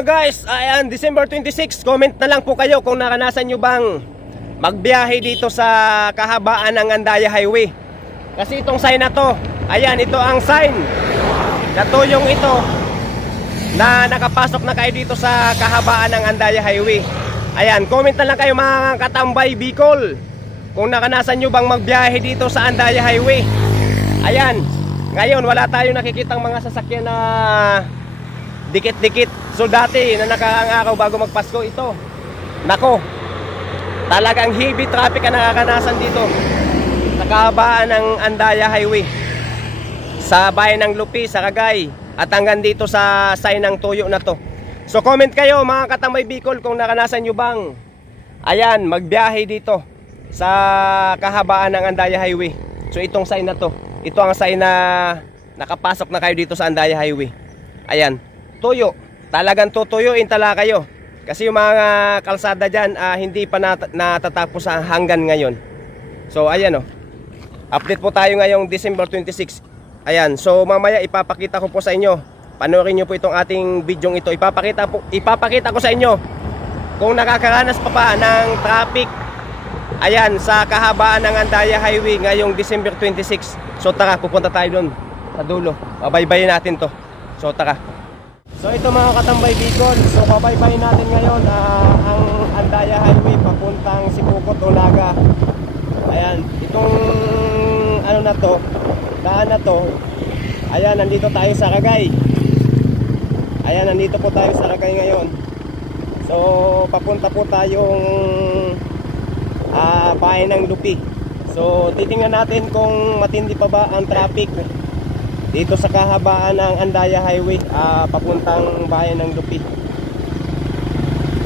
Guys, ayan, December 26, comment na lang po kayo kung naranasan nyo bang magbiyahe dito sa kahabaan ng Andaya Highway. Kasi itong sign na to, ayan, ito ang sign na tuyong ito na nakapasok na kayo dito sa kahabaan ng Andaya Highway. Ayan, comment na lang kayo mga katambay Bicol kung naranasan nyo bang magbiyahe dito sa Andaya Highway. Ayan, ngayon wala tayong nakikitang mga sasakyan na dikit-dikit. So dati na nakakaraw bago magpasko ito, nako, talagang heavy traffic ang nakakanasan dito sa kahabaan ng Andaya Highway sa bayan ng Lupi, Saragay at hanggang dito sa sign ng tuyo na to. So comment kayo mga katambay Bicol kung naranasan nyo bang ayan magbiyahe dito sa kahabaan ng Andaya Highway. So itong sign na to, ito ang sign na nakapasok na kayo dito sa Andaya Highway. Ayan, tuyo, talagang tutuyuin talaga kayo kasi yung mga kalsada dyan hindi pa natatapos hanggang ngayon. So ayan update po tayo ngayong December 26. Ayan, so mamaya ipapakita ko po sa inyo, panoorin nyo po itong ating video ito. Ipapakita ko sa inyo kung nakakaranas pa ng traffic ayan sa kahabaan ng Andaya Highway ngayong December 26. So tara, pupunta tayo doon sa dulo, babaybayin natin to. So tara. So ito mga katambay Bicol, so babaybayin natin ngayon ang Andaya Highway papuntang Sipukot, Olaga. Ayan, itong ano na to, daan na to. Ayan, nandito tayo sa Saragay. Ayan, nandito po tayo sa Saragay ngayon. So papunta po tayong bayan ng Lupi. So titingnan natin kung matindi pa ba ang traffic dito sa kahabaan ng Andaya Highway papuntang bayan ng Lupi.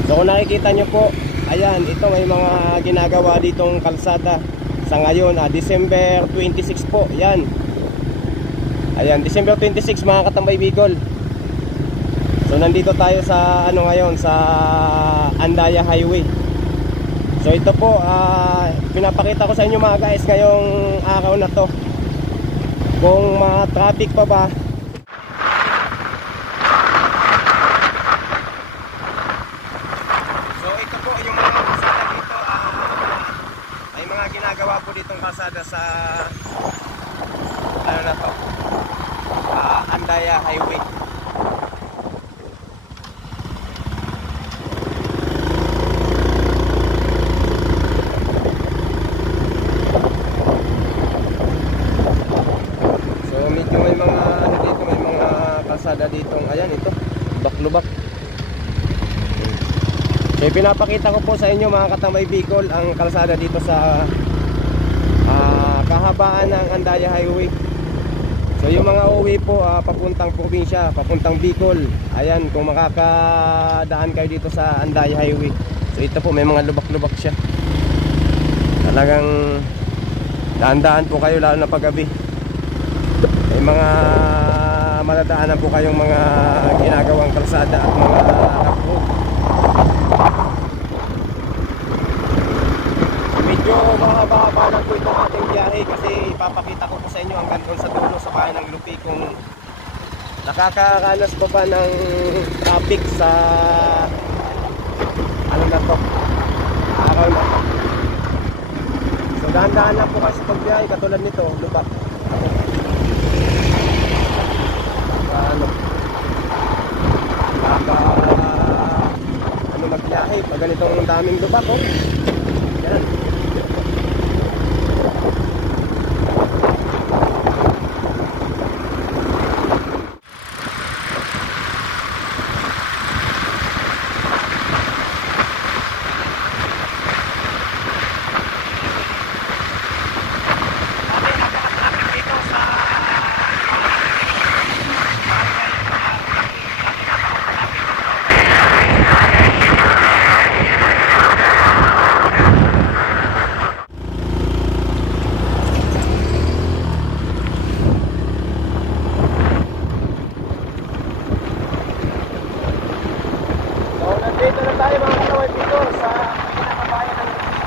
So kung nakikita nyo po, ayan, ito may mga ginagawa ditong kalsada sa ngayon, December 26 po. Yan, ayan, December 26 mga katambay Bicol. So nandito tayo sa ano ngayon, sa Andaya Highway. So ito po, pinapakita ko sa inyo mga guys ngayong araw na to kung mga traffic pa ba. So ito po yung mga kalsada dito, may mga ginagawa po ditong kalsada sa ano na to, Andaya Highway. Ditong ayan, ito lubak-lubak. So pinapakita ko po sa inyo mga katambay Bicol ang kalsada dito sa kahabaan ng Andaya Highway. So yung mga uwi po papuntang probinsya, papuntang Bicol, ayan, kung makakadaan kayo dito sa Andaya Highway. So ito po may mga lubak-lubak siya. Talagang daan-daan po kayo lalo na paggabi. May mga madadaanan po kayong mga ginagawang kalsada at mga road. Medyo mahaba na po itong ating biyahe kasi ipapakita ko po sa inyo hanggang doon sa dulo sa bayan ng Lupi kung nakakaranas pa ba ng traffic sa ano na to, araw na. So dahan-dahan lang po kasi pagbiyahe, katulad nito, lubak. Ano magbiyahe pag ganitong daming lubak yan. Dito na tayo mga katambay Bicol sa pinakabayan ng Lupi.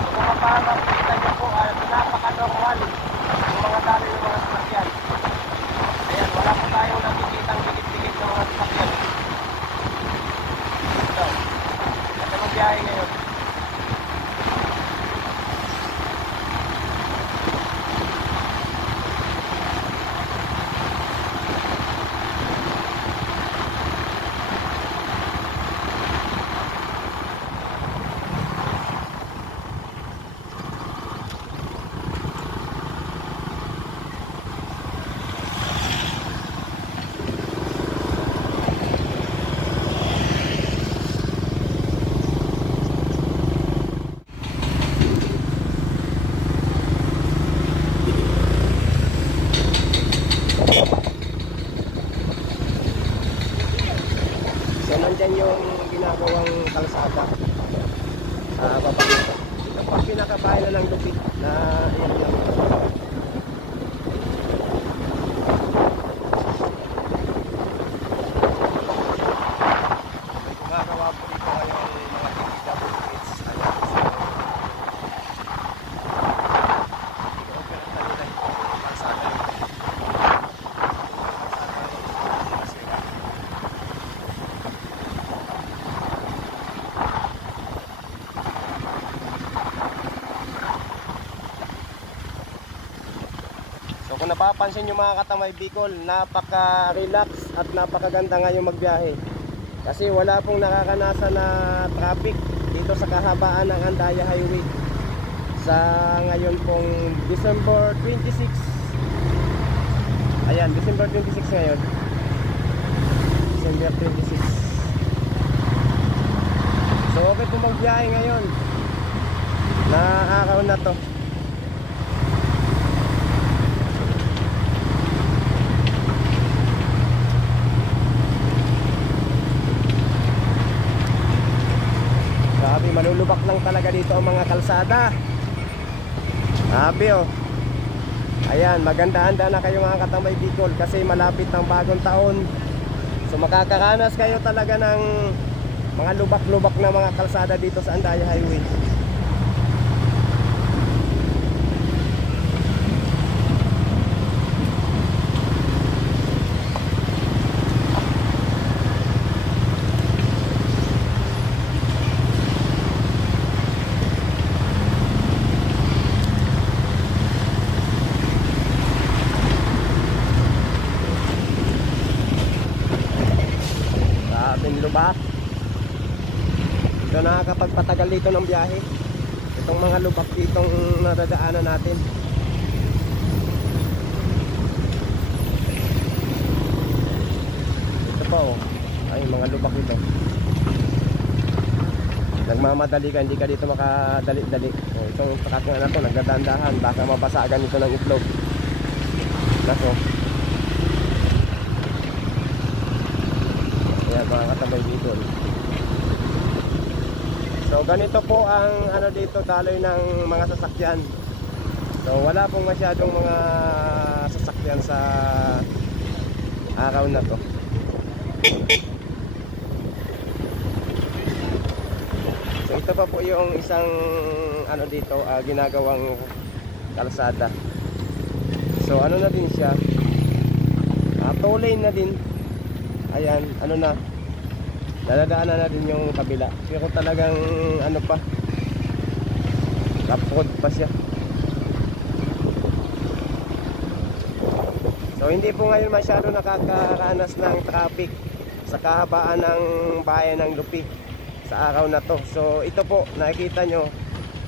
So mga makikita nyo po napaka-normal yung mga dami ng mga sasakyan. Ayan, wala po tayong nakikitang dikit-dikit ng mga sasakyan. magbiyahe ngayon. So nandyan yung ginagawang kalsada. Papakita. Ito po ang pinakabayan ng Lupit na area. Gumagawa po dito ngayon mga DPWH. Ayan. I-open na nila yung kalsada nito. So kung napapansin nyo mga katamay Bicol, napaka-relax at napakaganda ngayong magbiyahe. Kasi wala pong nakakanasan na traffic dito sa kahabaan ng Andaya Highway. Sa ngayon pong December 26. Ayan, December 26 ngayon. December 26. So okay po magbiyahe ngayon na araw na to. Grabe, malulubak lang talaga dito ang mga kalsada. Grabe oh. Ayan, maganda-handa na kayo mga katamay Bicol kasi malapit ng bagong taon. So makakaranas kayo talaga ng mga lubak-lubak na mga kalsada dito sa Andaya Highway. Lubak. Ito nakakapagpatagal dito ng biyahe. Itong mga lubak ditong nadadaanan natin. Ito pa oh. Ay, mga lubak ito. Nagmamadali ka, hindi ka dito makadali-dali. Oh, itong takatong na to, nagdadandahan. Baka mabasagan ito ng itlog. Nako. Ayan mga katamay dito. So ganito po ang ano dito, daloy ng mga sasakyan. So wala pong masyadong mga sasakyan sa araw na to. So ito pa po yung isang ano dito, ginagawang kalsada. So ano na din siya, 2 lane na din. Ayan, ano na, dadaanan na din yung kabila. Pero talagang ano pa, rough pa siya. So hindi po ngayon masyado nakakaranas ng traffic sa kahabaan ng bayan ng Lupi sa araw na to. So ito po, nakikita nyo,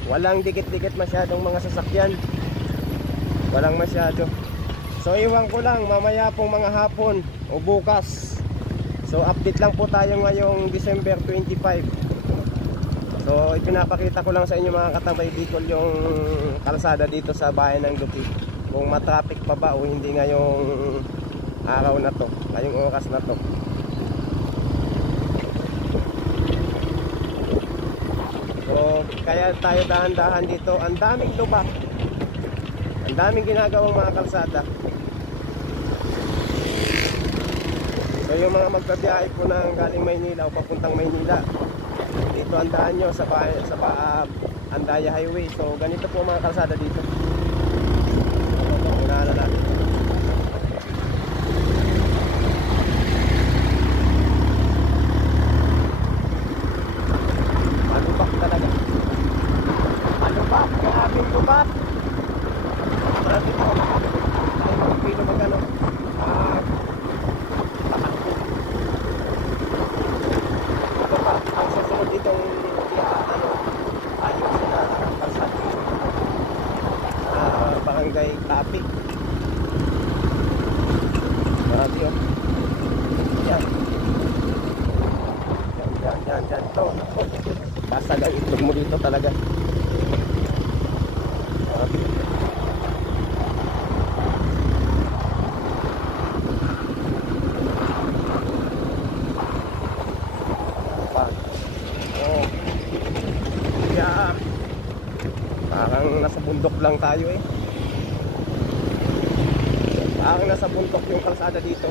walang dikit-dikit masyadong mga sasakyan. Walang masyado. So iwan ko lang, mamaya pong mga hapon o bukas. So update lang po tayo ngayong December 25. So ipinapakita ko lang sa inyo mga katamay Bicol yung kalsada dito sa bayan ng Lupi. Kung matraffic pa ba o hindi ngayong araw na to, ngayong oras na to. So kaya tayo dahan-dahan dito. Ang daming lubak, ang daming ginagawang mga kalsada. So yung mga magbabiyahe po ng galing Maynila o papuntang Maynila, dito ang daan nyo sa Andaya Highway. So ganito po mga kalsada dito. Unahan na natin. itong ayos na kalsada sa barangay Tapi. Grabe yun. Yan. Yan. Ito. Basag ang itlog mo dito talaga. Grabe. Oh. Yeah. Parang nasa bundok lang tayo eh. Parang nasa bundok yung kalsada dito.